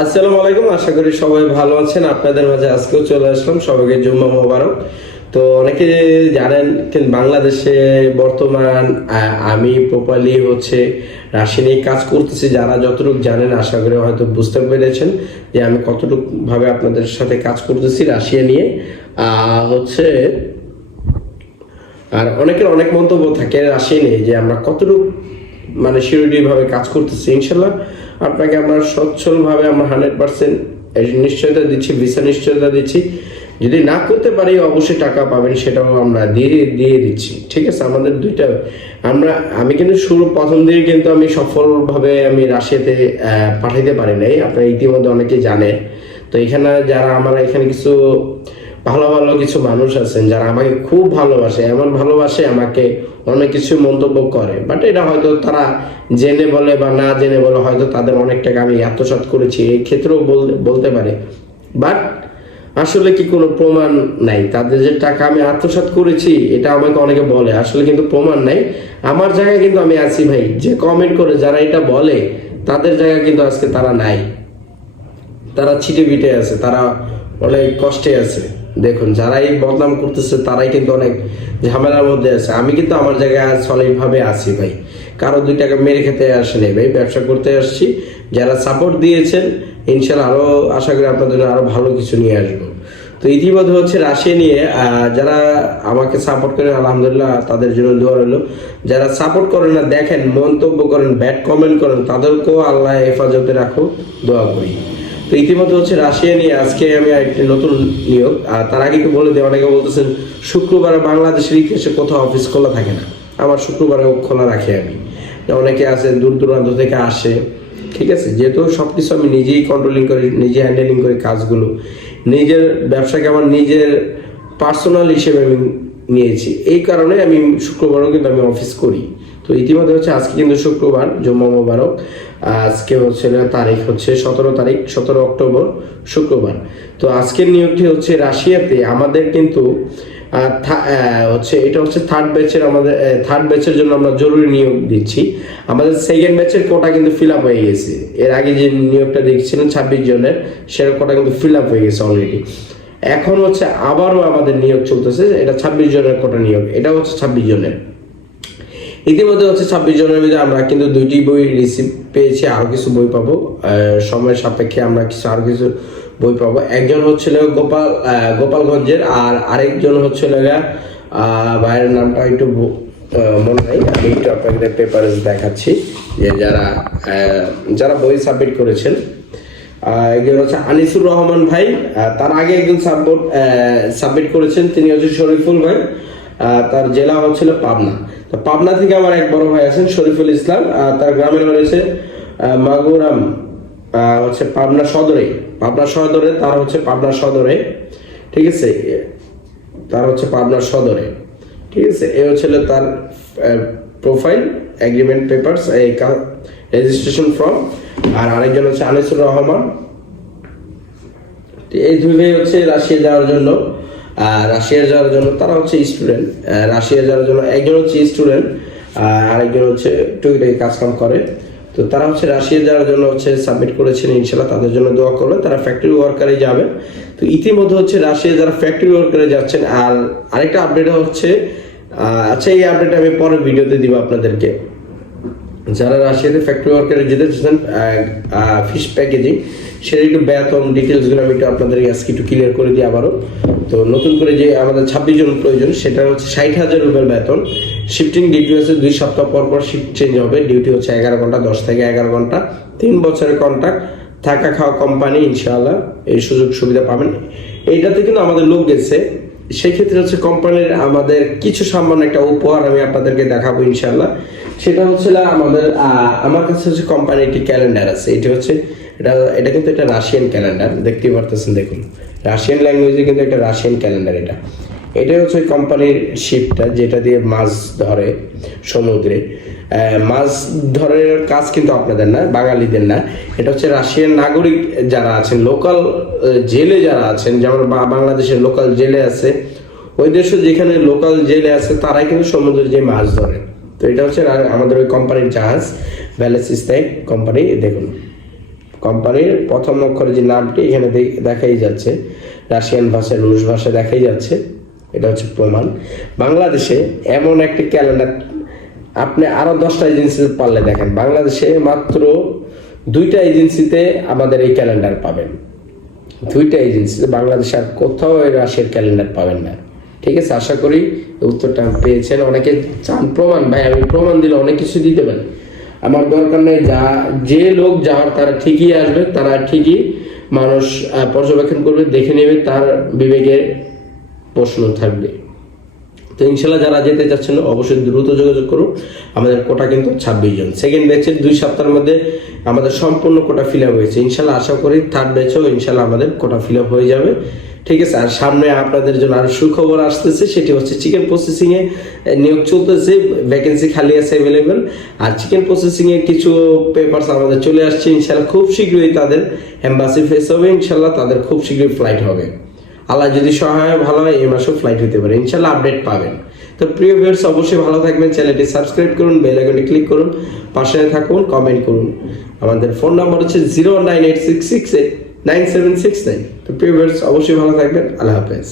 আসসালামু আলাইকুম, আশা করি সবাই ভালো আছেন। আপনাদের মাঝে আজকেও চলে আসলাম, সবাইকে জুম্মা মোবারক। তো অনেকে জানেন কিন্তু বাংলাদেশে বর্তমান আমি প্রপারলি রাশি নিয়ে কাজ করতেছি। যারা যতটুকু জানেন আশা করি হয়তো বুঝতে পেরেছেন যে আমি কতটুকু ভাবে আপনাদের সাথে কাজ করতেছি রাশিয়া নিয়ে। হচ্ছে আর অনেকের অনেক মন্তব্য থাকে রাশিয়া নিয়ে যে আমরা কতটুকু মানে সিউরিটি ভাবে কাজ করতেছি। ইনশাল্লাহ আপনাকে আমরা সচ্ছল ভাবে আমরা 100% নিশ্চয়তা দিচ্ছি, ভিসা নিশ্চয়তা দিচ্ছি। যদি না করতে পারি অবশ্যই টাকা পাবেন, সেটাও আমরা দিয়ে দিচ্ছি। ঠিক আছে, আমাদের দুইটা আমি কিন্তু প্রথম দিকে কিন্তু আমি সফলভাবে আমি রাশিয়াতে পাঠাইতে পারি নাই, আপনারা ইতিমধ্যে অনেকেই জানেন। তো এখানে যারা আমার এখানে কিছু ভালো ভালো কিছু মানুষ আছেন যারা আমাকে খুব ভালোবাসে, এমন ভালোবাসে আমাকে অনেক কিছু মন্তব্য করে, বাট এটা হয়তো তারা জেনে বলে বা না জেনে বলে, হয়তো তাদের অনেক টাকা আমি আত্মসাৎ করেছি এই ক্ষেত্রেও বলতে পারে। বাট আসলে কি কোনো প্রমাণ নাই তাদের যে টাকা আমি আত্মসাৎ করেছি, এটা আমাকে অনেকে বলে, আসলে কিন্তু প্রমাণ নাই। আমার জায়গায় কিন্তু আমি আছি ভাই, যে কমেন্ট করে যারা এটা বলে তাদের জায়গায় কিন্তু আজকে তারা নাই, তারা ছিটে বিটে আছে, তারা অনেক কষ্টে আছে। দেখুন, যারাই বদনাম করতেছে তারাই কিন্তু অনেক ঝামেলার মধ্যে আছে। আমি কিন্তু আমার জায়গায় সলিড ভাবে আছি ভাই, কারো 2 টাকা মেরে খেতে আসেনি ভাই, ব্যবসা করতে আসছি। যারা সাপোর্ট দিয়েছেন ইনশাল্লাহ আরো আশা করি আপনাদের জন্য আরো ভালো কিছু নিয়ে আসবো। তো ইতিমধ্যে রাশিয়া নিয়ে যারা আমাকে সাপোর্ট করেন আলহামদুলিল্লাহ, তাদের জন্য দোয়া রইলো। যারা সাপোর্ট করেন না, দেখেন মন্তব্য করেন, ব্যাড কমেন্ট করেন, তাদেরকেও আল্লাহ হেফাজতে রাখো, দোয়া করি। তো ইতিমধ্যে রাশিয়া নিয়ে আজকে আমি একটি নতুন নিয়োগ। আর তার আগে একটু বলে দিই, অনেকে বলতেছেন শুক্রবারে বাংলাদেশের ইতিহাসে কোথাও অফিস খোলা থাকে না, আমার শুক্রবারে খোলা রাখি আমি। অনেকে আছে দূর দূরান্ত থেকে আসে, ঠিক আছে, যেহেতু সবকিছু আমি নিজেই কন্ট্রোলিং করি, নিজে হ্যান্ডেলিং করি কাজগুলো, নিজের ব্যবসাকে আমার নিজের পার্সোনাল হিসেবে আমি নিয়েছি, এই কারণে আমি শুক্রবারও কিন্তু আমি অফিস করি। তো ইতিমধ্যে আজকে কিন্তু শুক্রবার, জুম্মা মোবারক। আজকে তারিখ 17 অক্টোবর, শুক্রবার। তো আজকের নিয়োগটি রাশিয়াতে আমাদের কিন্তু এটা থার্ড ব্যাচের, আমাদের থার্ড ব্যাচের জন্য আমরা জরুরি নিয়োগ দিচ্ছি। আমাদের সেকেন্ড ব্যাচের কোটা কিন্তু ফিল আপ হয়ে গেছে। এর আগে যে নিয়োগটা দেখছিলেন 26 জনের, সেটার কোটা কিন্তু ফিল আপ হয়ে গেছে অলরেডি। এখন আবারও আমাদের নিয়োগ চলতেছে, এটা 26 জনের কোটা নিয়োগ, এটা 26 জনের। ইতিমধ্যে 26 জনের ভিতরে আমরা কিন্তু 2টি বই রিসিভ পেয়েছি, আরো কিছু বই পাবো সময়ের সাপেক্ষে, আমরা আরো কিছু বই পাবো। একজন গোপালগঞ্জের, আর আরেকজন ভাইয়ের নামটা একটু মনে নাই, আমি একটু আপনাদের পেপারে দেখাচ্ছি যে যারা বই সাবমিট করেছেন। একজন আনিসুর রহমান ভাই, তার আগে একজন সাবমিট করেছেন, তিনি শরীফুল ভাই, তার জেলা পাবনা। তো পাবনা থেকে আমার এক বড় ভাই আছেন শরীফুল ইসলাম, তার গ্রামের রয়েছে মাগুরাম, পাবনা সদরে, তার পাবনা সদরে, ঠিক আছে, তার পাবনা সদরে, ঠিক আছে। এ তার profile, agreement papers, registration form. আর আরেকজন আনিসুর রহমান, এই 2 ভাই রাশিয়া যাওয়ার জন্য, তারা স্টুডেন্ট। রাশিয়া যাওয়ার জন্য একজন স্টুডেন্ট, আরেকজন টুকিটাকি কাজকাম করে। তো তারা রাশিয়া যাওয়ার জন্য সাবমিট করেছেন, ইনশাল্লাহ তাদের জন্য দোয়া করবেন, তারা ফ্যাক্টরি ওয়ার্কারে যাবে। তো ইতিমধ্যে রাশিয়া যারা ফ্যাক্টরি ওয়ার্কারে যাচ্ছেন, আর আরেকটা আপডেট এই আপডেট আমি পরের ভিডিওতে দিব আপনাদেরকে। যারা রাশিয়াতে ফ্যাক্টরি ওয়ার্কারে যেতে চাচ্ছেন, ফিশ প্যাকেজিং, সেটা একটু বেতন ডিটেলসগুলো আমি একটু আপনাদের আজকে একটু ক্লিয়ার করে দিই আবারও। তো নতুন করে যে আমাদের 26 জন প্রয়োজন, সেটা 60,000 রুপির বেতন। শিফটিং ডিউটি 2 সপ্তাহ পর পর শিফট চেঞ্জ হবে, ডিউটি 11 ঘন্টা, 10 থেকে 11 ঘন্টা, 3 বছরের কন্ট্রাক্ট, থাকা খাওয়া কোম্পানি, ইনশাআল্লাহ এই সুযোগ সুবিধা পাবেন। এইটাতে কিন্তু আমাদের লোক গেছে, সেই ক্ষেত্রে কোম্পানির আমাদের কিছু সামান্য একটা উপহার আমি আপনাদেরকে দেখাবো ইনশাআল্লাহ। সেটা আমার কাছে কোম্পানির একটি ক্যালেন্ডার আছে, এটা কিন্তু একটা রাশিয়ান ক্যালেন্ডার, দেখতেই পারতেছেন, দেখুন রাশিয়ান ল্যাঙ্গুয়েজে কিন্তু একটা রাশিয়ান ক্যালেন্ডার। এটা কোম্পানির শিপটা, যেটা দিয়ে মাছ ধরে সমুদ্রে। মাছ ধরার কাজ কিন্তু আপনাদের না, বাঙালিদের না, এটা রাশিয়ান নাগরিক যারা আছেন, লোকাল জেলে যারা আছেন, যেমন বাংলাদেশের লোকাল জেলে আছে, ওই দেশে যেখানে লোকাল জেলে আছে তারাই কিন্তু সমুদ্রে যে মাছ ধরে। তো এটা আমাদের ওই কোম্পানির জাহাজ, ভ্যালেসিস কোম্পানি। দেখুন কোম্পানির প্রথম অক্ষরে যে নামটি এখানে দেখাই যাচ্ছে, রাশিয়ান ভাষা, রুশ ভাষা দেখাই যাচ্ছে। এটা হচ্ছে প্রমাণ। বাংলাদেশে এমন একটি ক্যালেন্ডার আপনি আরো 10টা এজেন্সিতে পারলে দেখেন, বাংলাদেশে মাত্র 2টা এজেন্সিতে আমাদের এই ক্যালেন্ডার পাবেন। 2টা এজেন্সিতে, বাংলাদেশে আর কোথাও এই রাশিয়ার ক্যালেন্ডার পাবেন না। ঠিক আছে, আশা করি উত্তরটা পেয়েছেন। অনেকে চান প্রমাণ, ভাই আমি প্রমাণ দিলে অনেক কিছু দিতে পারি, আমার দরকার নেই। যে লোক যাওয়ার তারা ঠিকই আসবে, তারা ঠিকই মানুষ পর্যবেক্ষণ করবে, দেখে নেবে, তার বিবেকের প্রশ্ন থাকবে। তো ইনশাল্লাহ যারা যেতে চাচ্ছেন অবশ্যই দ্রুত যোগাযোগ করুন। আমাদের কোটা কিন্তু 26 জন। সেকেন্ড ব্যাচের 2 সপ্তাহের মধ্যে আমাদের সম্পূর্ণ কোটা ফিল আপ হয়েছে। ইনশাল্লাহ আশা করি থার্ড ব্যাচেও ইনশাল্লাহ আমাদের কোটা ফিল আপ হয়ে যাবে। ঠিক আছে, আর সামনে আপনাদের জন্য আরো সুখবর আসতেছে, সেটি হচ্ছে চিকেন প্রসেসিং এ নিয়োগ চলতেছে, ভ্যাকেন্সি খালি আছে অ্যাভেলেবেল। আর চিকেন প্রসেসিং এর কিছু পেপারস আমাদের চলে আসছে, ইনশাল্লাহ খুব শীঘ্রই তাদের এম্বাসি ফেস হবে, ইনশাল্লাহ তাদের খুব শীঘ্রই ফ্লাইট হবে। আল্লাহ যদি সহায় ভালো হয় এই মাসেও ফ্লাইট হতে পারে, ইনশাল্লাহ আপডেট পাবেন। তো প্রিয় ভিউয়ার্স, অবশ্যই ভালো থাকবেন, চ্যানেলটি সাবস্ক্রাইব করুন, বেল আইকনে ক্লিক করুন, পাশে থাকুন, কমেন্ট করুন। আমাদের ফোন নাম্বার হচ্ছে 09866697769। তো প্রিয় ভিউয়ার্স, অবশ্যই ভালো থাকবেন। আল্লাহ হাফেজ।